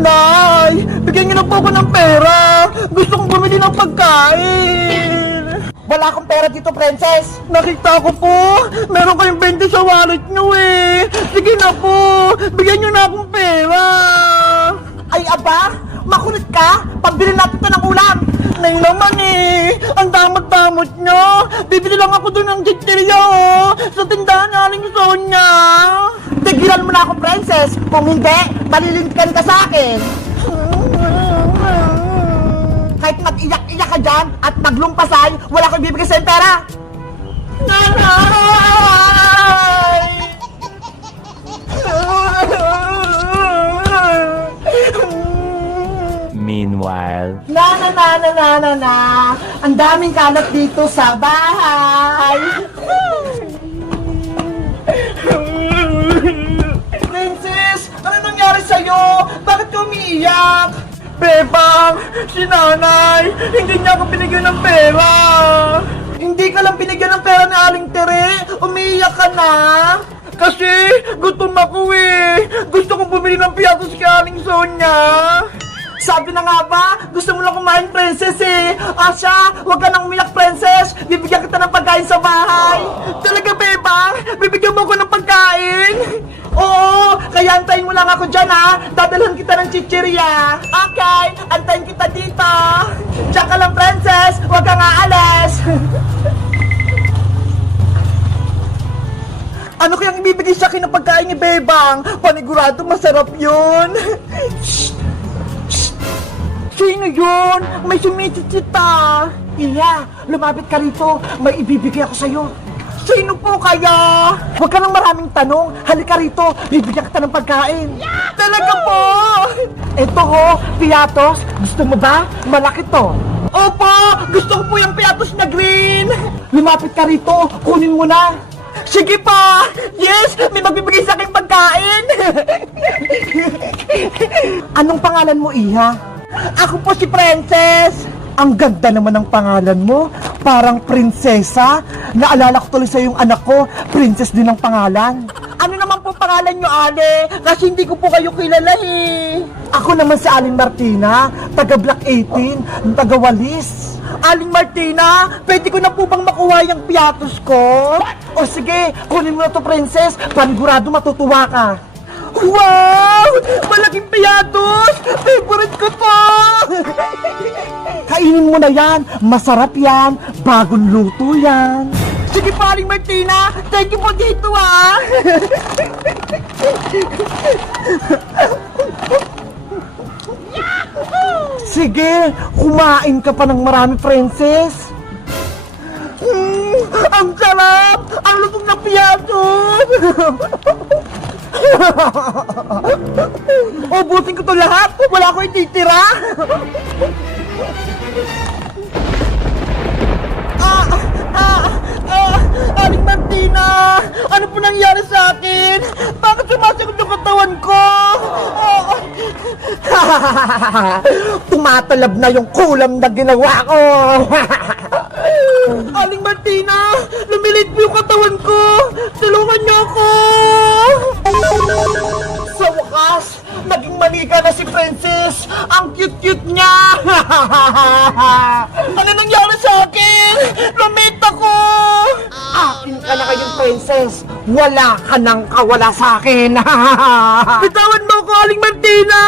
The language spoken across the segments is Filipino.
Nay, bigyan niyo na po ako ng pera. Gusto kong bumili ng pagkain. Wala akong pera dito, princess. Nakita ko po, meron kayong 20 sa wallet niyo eh. Sige na po, bigyan niyo na akong pera. Ay, aba, makulit ka. Pambili natin ito ng ulam. Nay naman eh, ang damot-damot niyo. Bibili lang ako doon ng chichirya oh, sa tindahan naling Sonya. Tigilan mo na ako, princess. Kung hindi, malilintikan ka sa akin. Kahit mag-iyak-iyak ka dyan at maglumpasay, wala ko ibibigay sa'yo pera. Nanay! Meanwhile, Na. Ang daming kalat dito sa bahay. Princess, ano nangyari sa'yo? Bakit ka umiiyak? Bebang, si nanay, hindi niya ako binigyan ng pera. Hindi ka lang binigyan ng pera ni Aling Tere, umiiyak ka na. Kasi gutom ako eh. Gusto kong bumili ng piyatos kay Aling Sonya. Sabi na nga ba, gusto mo lang kumain, princess eh. Asya, huwag ka nang umiyak, princess. Bibigyan kita ng pagkain sa bahay. Talaga, Bebang? Bibigyan mo ako ng pagkain? Oo, kaya antayin mo lang ako dyan ha. Dadalhan kita ng chichirya. Okay, antayin kita dito. Diyan ka lang, princess. Huwag kang aalis. Ano kayang ibibigay sa akin ng pagkain ni Bebang? Panigurado masarap yun. Sino yun? May sumisitsita. Iya, lumapit ka rito. May ibibigay ako sa'yo. Sino po kaya? Huwag ka nang maraming tanong. Halika rito, bibigyan kita ng pagkain. Talaga po? Ito ho, piatos. Gusto mo ba? Malaki to. Opo! Gusto ko po yung piatos na green! Lumapit ka rito, kunin mo na. Sige pa! Yes! May magbibigay sa akin pagkain! Anong pangalan mo, Iha? Ako po si Princess! Ang ganda naman ng pangalan mo. Parang prinsesa. Naalala ko tuloy sa yung anak ko. Princess din ang pangalan. Ano naman po pangalan nyo, Ale? Kasi hindi ko po kayo kilala eh. Ako naman si Aling Martina, taga Block 18, taga Walis. Aling Martina, pwede ko na po bang makuha yung piatos ko? O sige, kunin mo na to, princess. Panigurado matutuwa ka. Wow! Malaking piatos! Favorite ko to! Kainin mo na yan. Masarap yan. Bagong luto yan. Sige po, Aling Martina! Thank you po dito ah! Sige, kumain ka pa ng marami, princess. Ang sarap! Ang lutong na piatos! Ubusin ko to lahat! Wala ko ititira! Aling Martina! Ano po nangyari sa akin? Bakit sumasagot yung katawan ko? Tumatalab na yung kulam na ginawa ko. Aling Martina! Lumilit po yung katawan ko! Tulungan niyo ako! Sa wakas, naging manika na si Princess. Ang cute-cute niya. Ano nangyari sa akin? Lumit ako! Akin ka na kayong princess. Wala ka nang kawala sa akin. Bitawan mo ko, Aling Martina!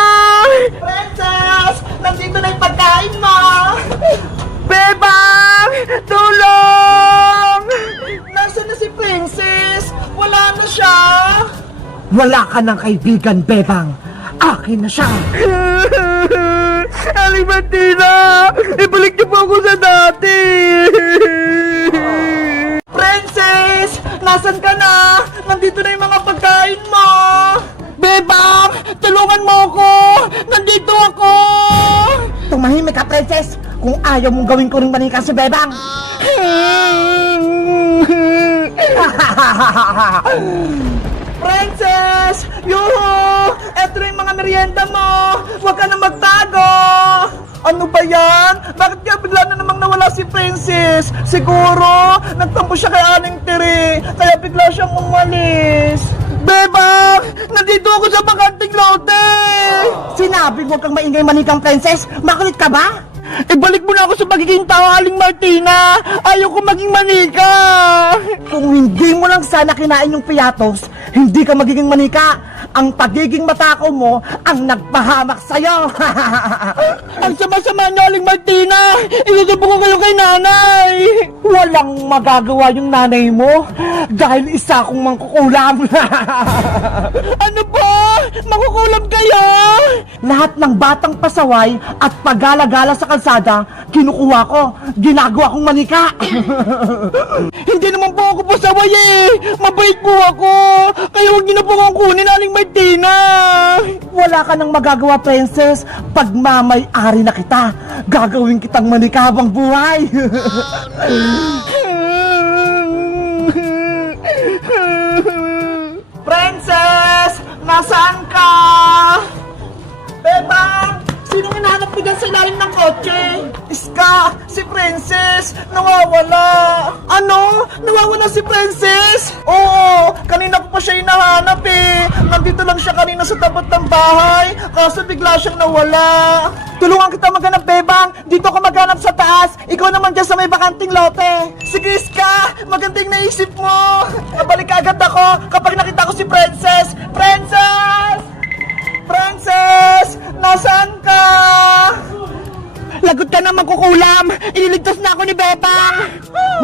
Princess, nandito na yung pagkain mo. Bebang! Tulong! Nasaan na si Princess? Wala na siya. Wala ka ng kaibigan, Bebang. Akin na siya. Aling Martina! Ibalik niyo po ako sa dati! Princess! Nasaan ka na? Nandito na yung mga pagkain mo. Bebang! Tulungan mo ako! Nandito ako! Tumahimik ka, Princess. Kung ayaw mong gawin ko rin manika si Bebang. Princess! Yuhu! Eto na yung mga merienda mo! Huwag ka na magtago! Ano ba yan? Bakit kaya bigla na namang nawala si Princess? Siguro, nagtampo siya kay Aling Tere, kaya bigla siyang umalis. Bebang! Nandito ako sa bakanting lote! Sinabi mo kang maingay manikang princess, makulit ka ba? Ibalik mo na ako sa pagiging tao, Aling Martina! Ayaw ko maging manika! Kung hindi mo lang sana kinain yung piyatos, hindi ka magiging manika. Ang pagiging matakaw mo ang nagpahamak sa'yo. Ang sama-sama niyo, Aling Martina! Isusubo ko kayo kay nanay! Walang magagawa yung nanay mo dahil isa akong mangkukulam. Ano ba? Makukulam kayo? Lahat ng batang pasaway at pagala-gala sa kalsada, kinukuha ko, ginagawa kong manika. Hindi naman po ako pasaway eh! Mabait po ako! Kaya huwag niyo na po akong kunin, Aling Martina! Wala ka nang magagawa, princess. Pagmamay-ari na kita, gagawin kitang manika habang buhay. Princess! Nasaan ka? Bebang! Sinong hinahanap mo dyan sa ilalim ng kotse? Iska! Si Princess! Nawawala! Ano? Nawawala si Princess? Oo! Kanina ko pa siya hinahanap eh! Nandito lang siya kanina sa tapat ng bahay, kaso bigla siyang nawala! Tulungan kita maghanap, Bebang! Dito ka maghanap sa taas! Ikaw naman dyan sa may bakanting lote! Sige, Iska! Magandang naisip mo! Nabalik agad ako kapag nakita ko si Princess! Princess! Princess! Nasaan ka? Lagot ka na magkukulam! Ililigtas na ako ni Bebang!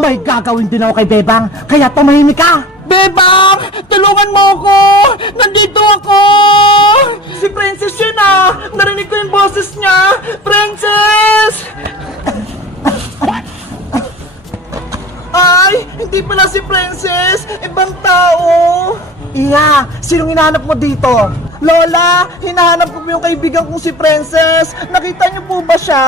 May gagawin din ako kay Bebang, kaya tumahimik ka! Bebang! Tulungan mo ako! Nandito ako! Si Princess yun ah! Narinig ko yung boses niya! Princess! Ay! Hindi pala si Princess! Ibang tao! Iya! Sinong hinahanap mo dito? Lola! Hinahanap ko po yung kaibigan kong si Princess! Nakita niyo po ba siya?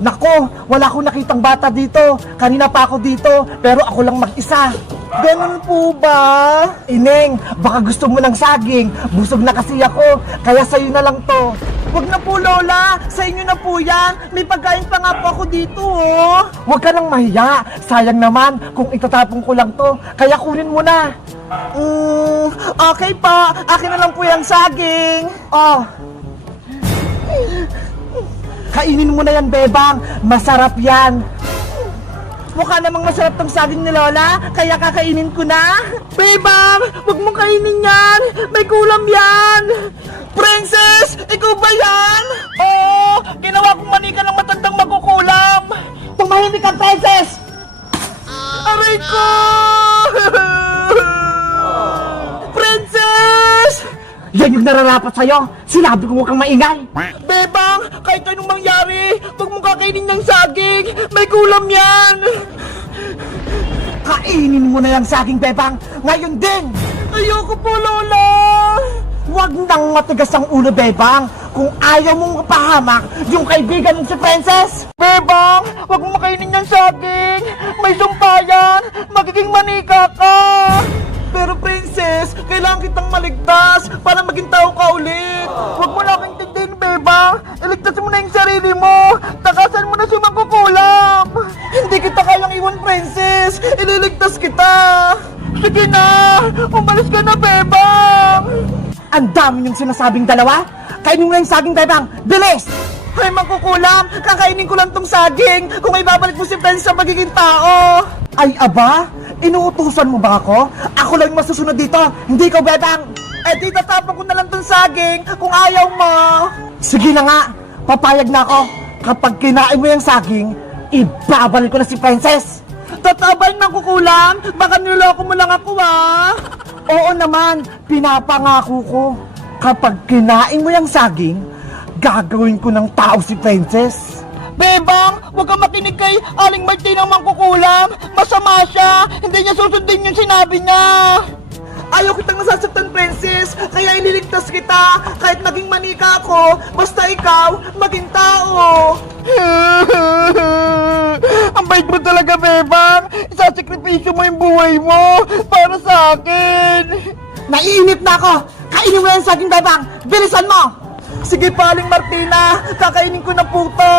Nako! Wala akong nakitang bata dito! Kanina pa ako dito, pero ako lang mag-isa! Ganun po ba? Ineng, baka gusto mo ng saging. Busog na kasi ako, kaya sa'yo na lang to. Huwag na po, Lola. Sa inyo na po yan. May pagkain pa nga po ako dito, oh. Huwag ka nang mahiya. Sayang naman kung itatapon ko lang to. Kaya kunin mo na. Okay pa. Akin na lang po yung saging. Oh. Kainin mo na yan, Bebang. Masarap yan. Mukha namang masarap tong saging ni Lola, kaya kakainin ko na. Bebang, wag mong kainin yan. May kulam yan. Princess, ikaw ba yan? Oo! Ginawa kong manika ng matandang magkukulam! Tumahimik ka, Princess! Aray ko! Princess! Yan yung nararapat sa'yo. Sinabi ko huwag kang maingay. Bebang, kahit anong mangyari, huwag mong kakainin ng saging! May kulam yan! Kainin mo na yung saging, Bebang. Ngayon din. Ayoko po, Lola! Huwag nang matigas ang ulo, Bebang. Kung ayaw mong mapahamak yung kaibigan mong si Princess. Bebang, huwag mong makainin ng saging! May sumpayan! Magiging manika ka! Pero Princess, kailangan kitang maligtas para maging tao ka ulit. Huwag mo na akong tindihin, Bebang! Iligtas mo na yung sarili mo! Takasan mo na si magkukulam! Hindi kita kayang iwan, Princess. Ililigtas kita. Sige na! Umalis ka na, Bebang! Ang dami niyong sinasabing dalawa. Kainin mo na yung saging, Bebang. Bilis! Ay, magkukulam! Kakainin ko lang tong saging kung may babalik mo si Princess sa magiging tao! Ay, aba? Inuutusan mo ba ako? Ako lang yung masusunod dito. Hindi ko, Bebang. Eh di tatapon ko na lang tong saging kung ayaw mo! Sige na nga. Papayag na ako. Kapag kinain mo yung saging, ibabalik ko na si Princess. Tatabay ng kukulam! Baka niloko mo lang ako, ah! Oo naman, pinapangako ko. Kapag kinain mo yung saging, gagawin ko ng tao si Princess. Bebang, huwag kang makinig kay Aling Martina mangkukulam! Masama siya! Hindi niya susundin yung sinabi niya! Ayaw kitang nasasaktan, Princess, kaya ililigtas kita. Kahit maging manika ako, basta ikaw, maging tao. Ang bait mo talaga, Bebang! Isasakripisyo mo yung buhay mo para sa akin! Naiinip na ako. Kainin mo yung saging, Bebang. Bilisan mo. Sige pa, Aling Martina! Kakainin ko na po to!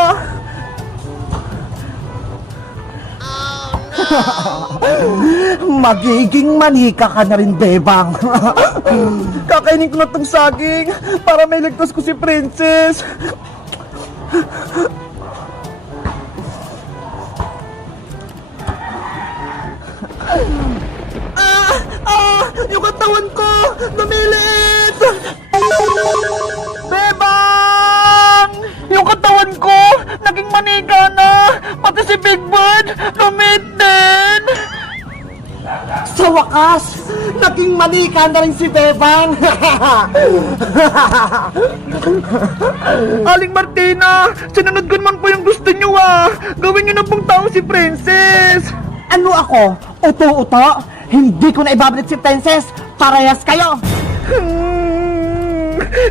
Magiging manika ka na rin, Bebang. Kakainin ko na tong saging para may ligtas ko si Princess. Yung katawan ko! Lumilit! Bebang! Yung katawan ko! Naging manika na! Pati si Big Bird! Lumit din! Sa wakas, naging manika na rin si Bebang. Aling Martina! Sinunod ko naman po yung gusto nyo ah! Gawin nyo na pong tao si Princess! Ano ako? Uto-uto? Hindi ko na ibabalik si Princess. Parehas kayo.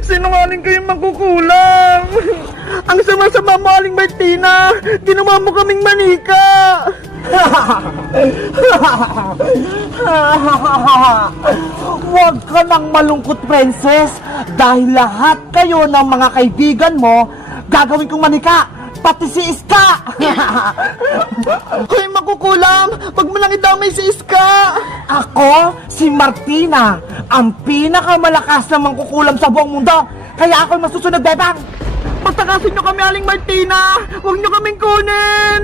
Sinungaling kayong magkukulang! Ang sama-sama mo, Aling Martina! Ginawa mo kaming manika! Huwag ka nang malungkot, Princess. Dahil lahat kayo ng mga kaibigan mo, gagawin kong manika. Pati si Iska. Hoy, makukulam! Wag mo lang idamay si Iska! Ako, si Martina, ang pinakamalakas na mangkukulam sa buong mundo. Kaya ako'y masusunod, Bebang. Pagtakasin nyo kami, Aling Martina! Huwag nyo kaming kunin!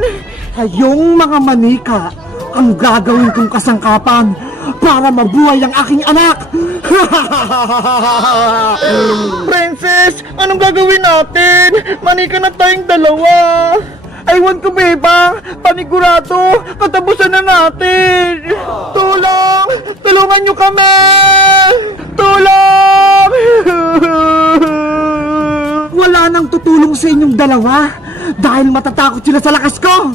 Kayong mga manika ang gagawin kong kasangkapan para mabuhay ang aking anak. Princess, anong gagawin natin? Manika na tayong dalawa! Aywan ko, Bebang! Panigurado! Katapusan na natin! Tulong! Tulungan nyo kami! Tulong! Wala nang tutulong sa inyong dalawa dahil matatakot sila sa lakas ko.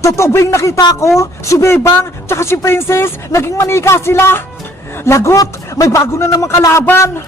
Totoo ba yung nakita ko? Si Bebang tsaka si Princess, naging manika sila. Lagot, may bago na namang kalaban.